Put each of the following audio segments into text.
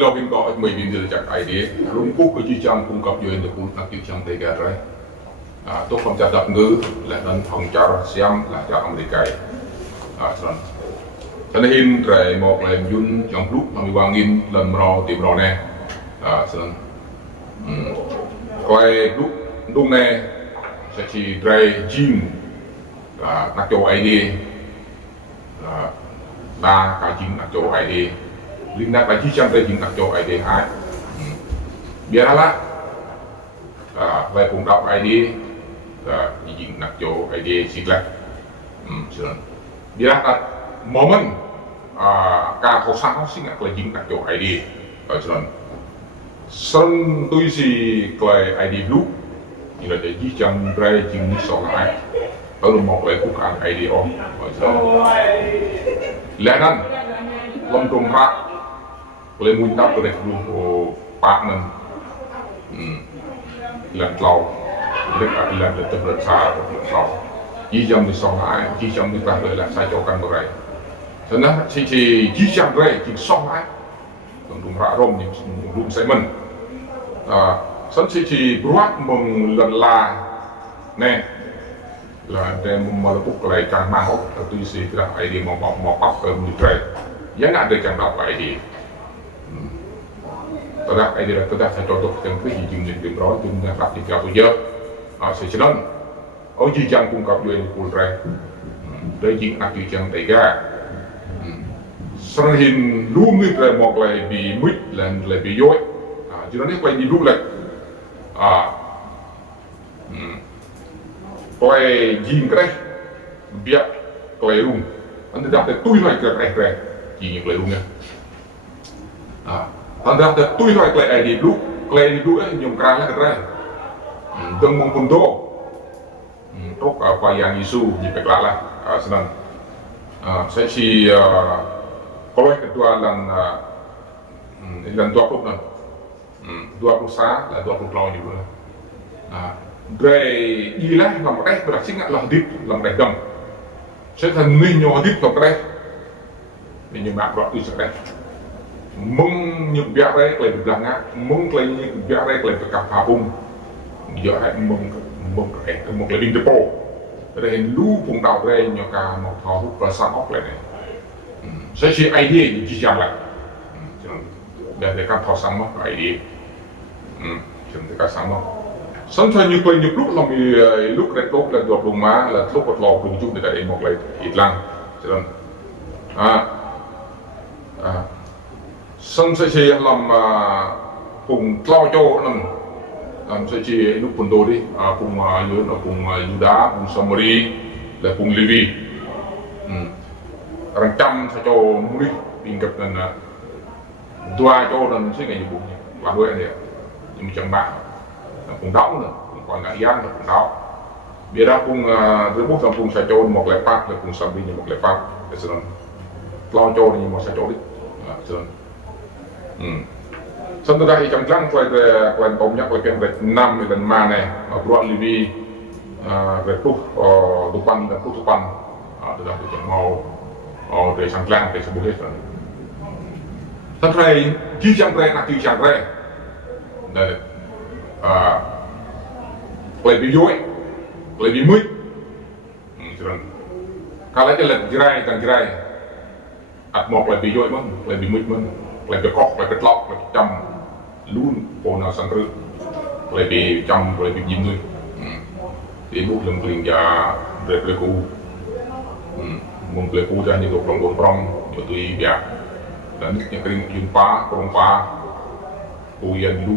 sân login có mấy bên dưới chắc ID luôn cúc cái chi trang cung cấp cho anh được cung cấp chi trang đây cả rồi tốt phong trào đặc ngữ là nên phong trào xem là cho America cho nên rồi một lần dun trong lúc mà mình in lần mò tìm rồi nè coi lúc lúc này sẽ chỉ dray gym nạc châu ID ba cái gym nạc châu ID linh nạc là chi trang dray gym nạc châu ID hai biarlah về cùng đọc ID gym nạc châu ID sigla biarlah momen cả thầu sáng học sinh là gym nạc châu ID sân tôi gì cái ID blue như là chỉ trong dray gym sau này ở một cái cuộc ăn ID on lẽนั้นลงตรงพระเลยมุ่งตับตัวเด็กดูปากนั้นหลังเราเรื่องอะไรเรื่องตำรวจชาเรายี่จำมีสองไอ้ยี่จำมีการเลยแหละใช้โจกันอะไรฉะนั้นที่ยี่จำเลยจริงสองไอ้ตรงพระร่มยังรุ่มใส่มันสันที่บวชมึงลันลาเนี่ย là đem mà lúc lại càng mang hốc từ gì là ai đi mò bắt cơm như thế, giá ngã để càng đọc ai đi, tôi đã ai đi là tôi đã phải cho tôi từng cái gì chừng điểm đó chúng ta đặt đi cho tôi giờ, sẽ cho nên ở dưới chân cung cấp về cuốn ra, để chuyện đặt dưới chân đầy ra, sau hình luôn như là một lại bị mít lại bị dối, cho nên quay đi lúc lại, tôi nhìn cái đấy biết tôi luôn anh đã được tôi nói cái này chỉ những lời luôn nha anh đã được tôi nói cái này lúc ấy dùng cái là cái này từng mong pun do trok apa yang isu di peklala senang saya si kalau kedua dan 20 nan 20 sa là 20 tahun juga rồi đi lá làm cái bật sinh ngạn làm đít làm đại đồng sẽ thành nguyên nhỏ đít làm cái để những bạn gọi từ sẽ đây mông những việc đây lại được làm ngã mông lại những việc đây lại được cặp phá bung giờ hãy mông cái một là đinh tơ po đây lú vùng đầu đây nhỏ cả một thò hút và sang ốc lại này sẽ chỉ ID thì chỉ chạm lại để các thò sang mốc ID chúng ta các sang mốc sẵn sàng như tôi lúc là mình lúc đẹp tốt là đột lùng má là lúc một lò cùng chung để cả một lại ít lăng sẵn sẽ làm cùng lao cho làm sẽ chỉ lúc quần đồ đi cùng Yuda cùng Samari là cùng Levi rằng trăm sẽ cho mũi bình cập là đoa cho là sẽ ngày buồn và đuôi này nhưng chẳng bạn cũng đóng nữa còn ngại giang là cũng đóng bây giờ cũng với bút cùng sẽ cho một lẻ phát là cùng sắm đi một lẻ phát để xem lo cho thì một sẽ cho đi sân tôi đây trong trắng quay tổng nhắc về cái về năm lần mà này ở Broad Levy về lúc tụ pan là tụ pan từ đó từ màu để sang trắng để xem hết rồi sân này chỉ chẳng ra là chỉ chẳng ra đây lại bị dối, lại bị mít, kalau cái lần càng jirai, một lại bị dối mất, lại bị mít mất, lại bị cóc, lại bị lọc, lại bị châm, luôn, phổ nào sang rư, lại bị châm, lại bị dính nuôi, thì bút lần liền giờ rệt lại cu, mông lại cu ra như thuộc lòng gồm prong, rồi tùy bạc, là những cái dương phá, prong phá, cu yên lu.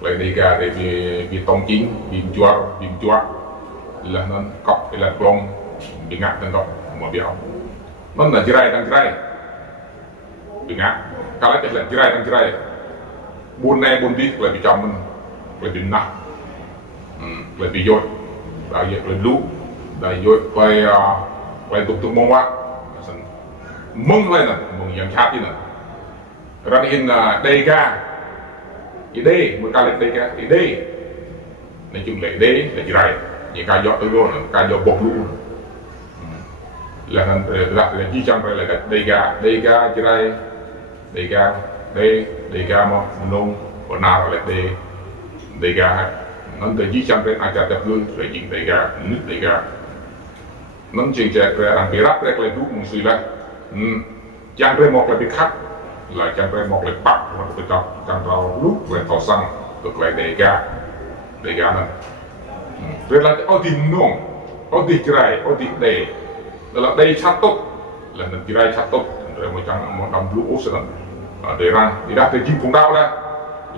Lại đây cả để vì tông chín bìm chua là nó cọc cái là plong bị ngã trên đó mà béo nó là jirai bị ngã kalau cái là jirai buôn này buôn đi lại bị chồng mình lại bị nặng lại bị dội đại diện lại lú đại dội lại tục mông quá mông lên nè mông yang chát đi nè ra đi là đây cả ide một cái lệ đây cái ide này chung lệ ide là jirai những cái giọt từ luôn cái giọt bột luôn là chỉ trong đây là đây ga jirai đây ga để ga mà nông và nào là để ga nó để chỉ chăm cái ai chặt đẹp luôn để chỉ để ga nước để ga nó chỉ chặt ra làm cái ráp cái lúc mình suy là chăn cái một là bị khắc là chăn cái một là bắt và bị đọc chăn rau lúc về tàu xăng được lại để ga này rồi là ở đi nông ở đi trái ở đi để là đây chặt tốt là mình trái chặt tốt rồi một chăn một đầm lũ sẽ để ra thì đã thấy chim cũng đau ra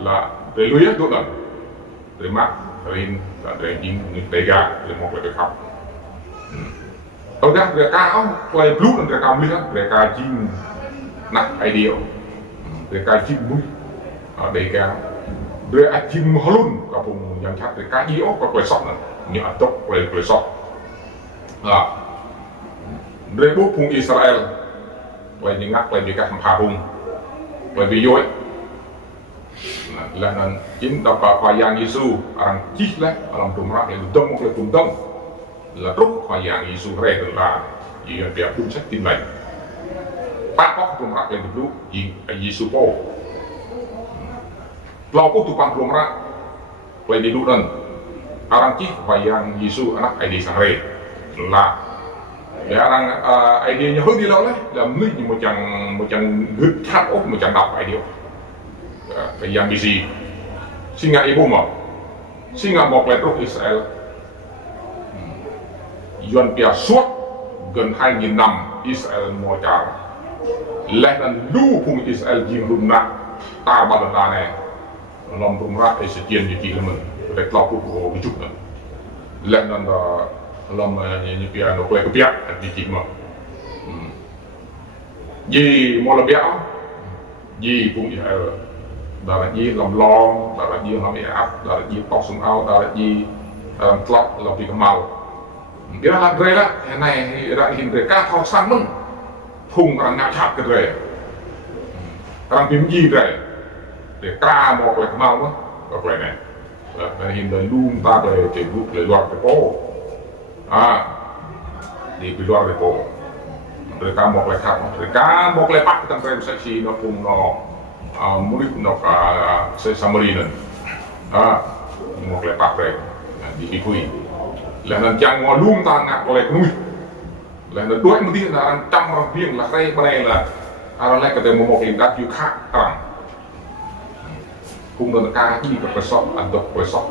là để lưới tốt rồi để mắt để chim để ga để một là để khóc ở đây để cá quay lút để cá mới để cá chim nặng ai điều để cá chim mũi để cá để ăn chim luôn cả vùng yang chặt để cá yếu có quay sọt này những ăn tốc quay sọt để bố vùng Israel quay những ngắt quay bị các thằng vùng quay bị dối là nên chính đọc khoa giang Giêsu orang chích là orang tumrak yang betul một trung tâm là rút khoa giang Giêsu ra là gì việc đúng sách tin lành ta có tumrak yang dulu gì Giêsu po lau có tụ bằng tumrak quay đi dulu orang chích khoa giang Giêsu anak ID sang ra là để orang ID nya hơi đi lâu đấy là mới một chàng gứt tháp ốc một chàng đọc ID cái yang bisi singa ibu mau singa mau keletruk Israel yuan pia suốt gần 2.000 năm Israel mua trả lẽ nên lưu phùng Israel jim rung nặng ta ba lần này lòng rung ra để sự chiến như kỳ là mình để lau cuộc của cái chút nữa lẽ nên là lòng như pia nó quay cái pia như kỳ mà gì mua là béo gì phùng Israel đó là gì làm lon, đó là gì làm áp, đó là gì tóc súng áo, đó là gì lọc làm gì cái màu. Cái đó là rồi đó, cái này là hình về cá thau sang mưng, phùng rằng ngã chặt cái rồi, rằng phím gì rồi, để cá một cái màu nữa, cái này, cái hình về luôn ta về chỉ lúc để loạt cái phố, thì bị loạt cái phố, rồi cá một cái khác, rồi cá một cái bắt trong cái sợi xì nó phùng nó murid nok Samaritan một lệ bạc rồi đi quy là lần chàng ngồi luôn ta ngạc lệ nuôi là lần đuổi một tí là ăn trăm rong viên là đây bên này là lại cái một hình đá chữ khác rằng cùng là ca gì cái sọt ăn độc cái sọt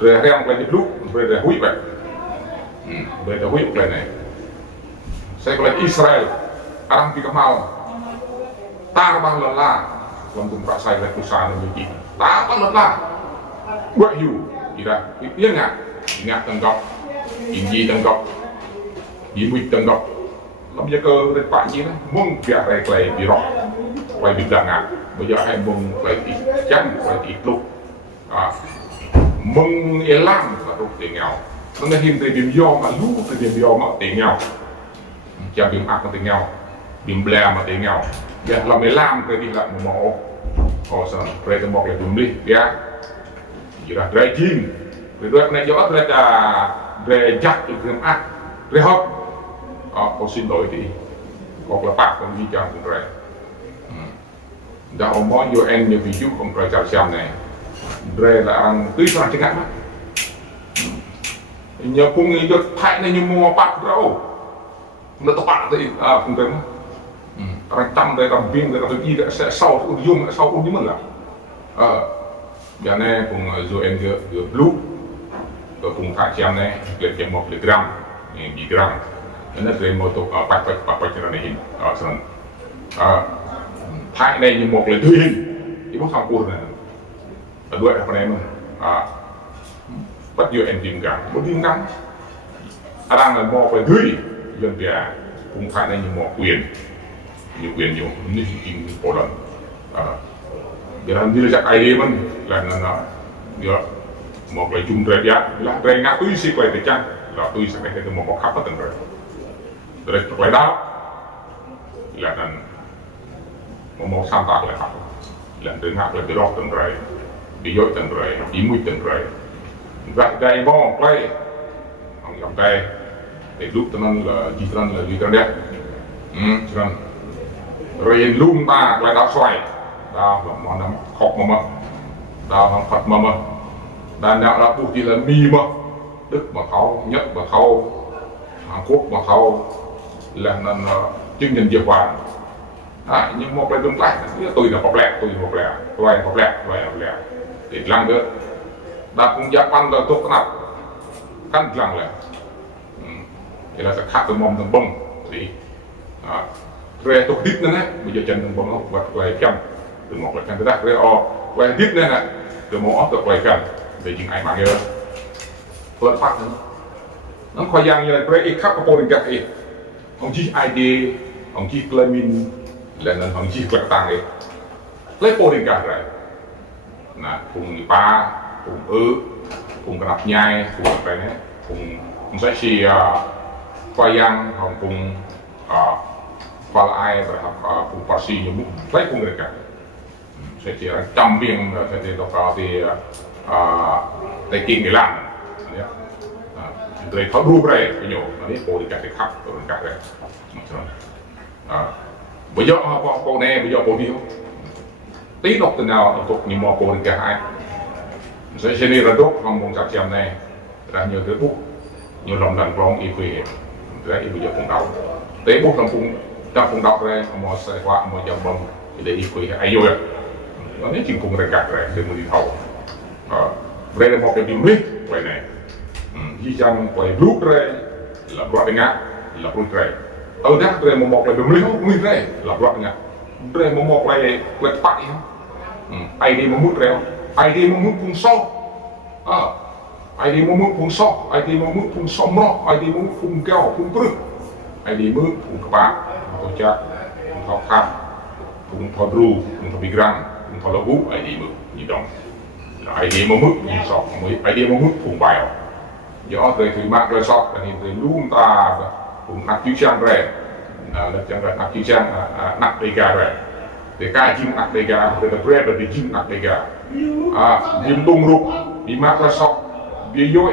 rồi theo cái nhịp lúc về hủy vậy về hủy cái này sẽ có là Israel ăn thì màu ta bang lelah untuk merasa letusan menjadi ta bang lelah buat hiu tidak dia nggak tenggok inji tenggok dimui tenggok làm cho cơ đến bạn gì đó mông việc này quay bị rọ quay bị đằng bây giờ hay mông quay bị chăn quay bị lục mông elam là thuộc tiền nghèo nó là hình từ điểm do mà lú từ điểm do mà tiền nghèo chả điểm ác mà tiền nghèo điểm bè mà tiền nghèo yaเราไม่ล่ามเคยดีละหมอโอ้สันเรื่องบอกอย่างดุมดิya jadi rajin kedua kena jawab mereka rejak itu ah rehop posin đổi thì hoặc là bạc còn di chuyển cũng rồi đã ông nói UN như ví dụ không phải chào xem này rồi là ăn tươi xoa chẳng hạn nhờ cùng người cho thay này như mua bạc đâu nó tao bạc thì không tem orang tam dari kambing dari kambing tidak sẽ sau ujung sau ujung mình là giờ này cùng rồi em vừa blue rồi cùng thả xem này lên một gram bị gram nên là một tổ bạch cho này hình xong thải này như một là tươi hình thì bóc xong cuốn này đuổi ở đây mình bắt vừa em tìm cả một tim ngắn đang là một phải tươi dân thì cùng thải này như một quyền nhiều ini important jangan dilihat ID man là dia một cái chung rệt giá là rệt ngã túi xí quay để chăng là túi sẽ cái một khắp tất rồi rệt quay đó là nên một sam tạc lại học là rệt ngã lại bị rót từng rồi bị dối từng rồi bị mũi từng rồi vậy đây mò quay ông gặp đây để lúc tụi nó là chỉ tụi nó là gì tụi đẹp cho nên เรียนลุ่มตากลายดาวสวยดาวแบบมันน้ำขอบมาดาวทางผัดมาđàn đạo là buộc chỉ là mì mà đức mà khâu nhất mà khâu Hàn Quốc mà khâu là chương trình dược hoàn nhưng một cái tương lai tôi là một lẻ để làm được đã cũng giác ăn là tốt nào căn lăng là thì là sẽ khác từ mồm thằng bông thì rồi tôi đít nữa đấy bây giờ chân thằng bông nó vật quay chăm từ một là chân tới đây rồi quay đít nữa nè từ một ốc tới quay cần để những ai mà nhớ vượt phát nữa nó khoai giang như là cái ít khác có bồn gạch ấy ông chỉ ID ông chỉ claimin là nên ông chỉ vật tăng ấy lấy bồn gạch rồi nè cùng ba cùng cùng gặp nhai cùng cái này cùng sẽ chỉ khoai giang hoặc cùng khoai ai rồi học cùng bác sĩ như muốn lấy cùng gạch sẽ chỉ là trăm viên sẽ chỉ đọc thì tại kinh để làm rồiเขารูปอะไรประโยชน์อันนี้โปรดิการครับโปรดิการเลยbây giờ họ có nè bây giờ có điều tí đọc từ nào tục nhiều mòโปรดิการhay sẽ nên là đốt không muốn chặt chém này là nhiều thứ bút nhiều lòng lần rong y quỳ đấy bây giờ cũng đau tế bút làm cũng đau đây mò sai quá mò dòng bông để y quỳ ai vô nó nếu chừng cùng cả rồi thì mình đi thầu đây là một cái điểm biết vậy này khi trong quay lúc đây là loại ngã là lúc đây ở đó đây một là điểm lý nguyên đây là loại ngã đây một là phải ai đi một mức rèo ai đi một mức vùng sâu ai đi một mức vùng sâu ai đi một mức vùng sâu mỏ ai đi một mức vùng keo vùng bự ai đi mức vùng các bạn tôi chắc vùng thọ khăn vùng thọ ru vùng thọ bị răng vùng thọ lỗ ai đi mức như đó ai đi một mức như sọt mới ai đi một mức vùng bèo do từ từ mạng rồi sọt thì từ luôn ta vùng nặng chữ trang rồi là chẳng phải nặng chữ trang nặng đầy gà rồi để cài chim nặng đầy gà để tập rep để chim nặng đầy gà chim tung rục đi mạng rồi sọt đi dối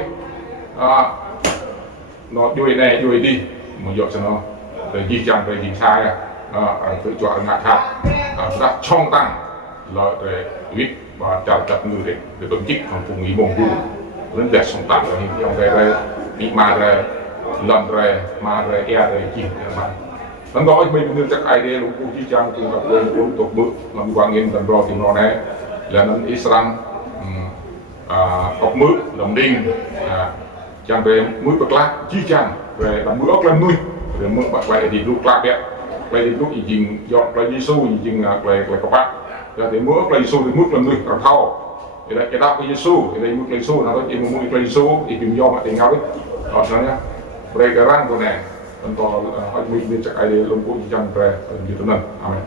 nó dối này dối đi một dội cho nó để di chẳng về di sai tự chọn ngã thang đặt trong tăng lợi để viết và chào tập người để tổ chức phòng cùng ý mong vui lên đẹp song tặng rồi trong đây bị mà rồi lần rồi mà rồi rồi chìm mà nó nói mình nên chắc ai đây lúc cụ chỉ trang cùng gặp lên cũng tục bước làm quan nghiên tận rồi thì nó này là nó Islam học mướp đồng đinh trang về mướp bậc lát chi trang về làm mướp làm nuôi rồi mướp bậc lại thì lúc lát đẹp vậy thì lúc gì dừng dọn lại Giêsu dừng lại các bác rồi thì mướp lại Giêsu thì mướp làm nuôi càng thao thì đây cái đó với Giêsu thì đây mướp lại Giêsu nó chỉ muốn mướp lại Giêsu thì tìm do mà tìm nhau đấy đó cho nhá đây cái răng của này còn hỏi mình nên chắc ai để lông cụ chỉ trang về như thế này amen